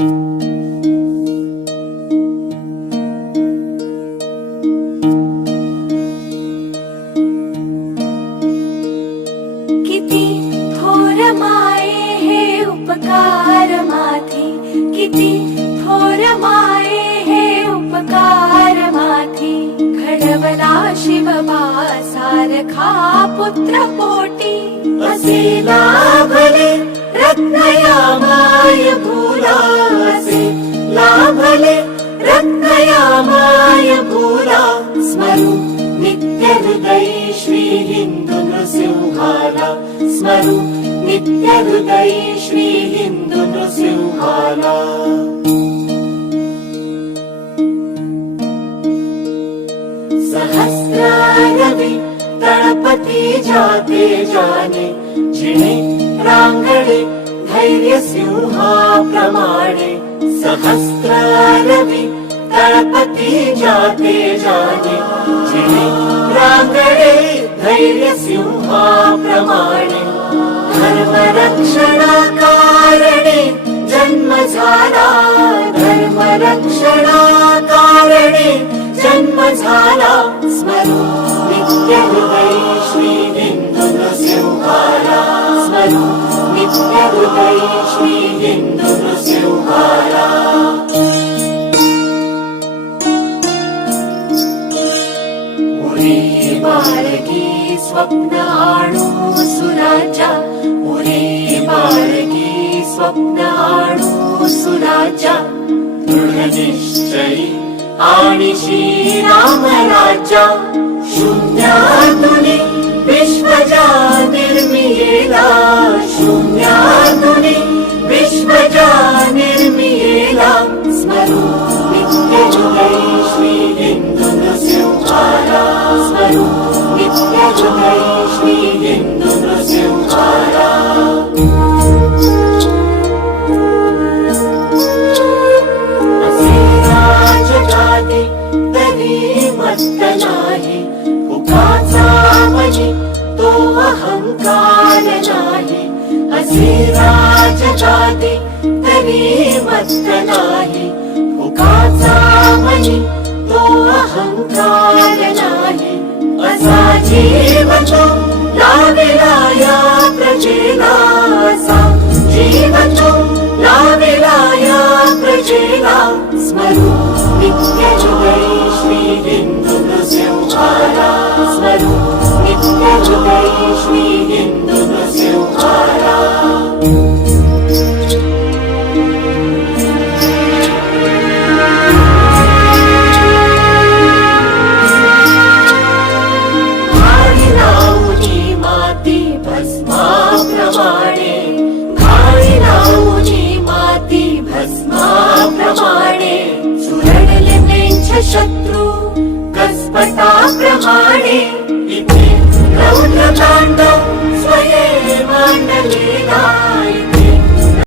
थोर माये उपकार माथी किती थोर माये उपकार माथी. घडवला शिवबा सारखा पुत्र पोटी असे लाभले रत्नया माय भूला असे लाभले रत्नया माय भूला स्मरू। नित्य हृदय श्री नृसिंहाला स्मरू नित्य हृदय श्री नृसिंहाला सहस्रारवि तळपती जाते जाने जिणे रांगणे धैर्य सिंहाप्रमाणे सहस्रारवि तळपती जाते जाने। जिणे रांगणे धैर्य सिंहाप्रमाणे धर्मरक्षणाकारणे जन्म झाला धर्मरक्षणाकारणे जन्म झाला स्मरू नित्य Благодаєш мій він добросів гора. उरी बाळगी स्वप्न आणू सुराच्या बाळगी स्वप्न आणू सुराच्या दृढ निश्चयी आणि श्रीरामराजा शून्यातून नाही असे राजगादी तरी मत्त नाही फुकाचा मनी तो अहंकार नाही असा जीव तो लाविला या प्रजेला असा जीव तो लाविला या प्रजेला स्मरू नित्य शत्रु कस्पता प्रमाणे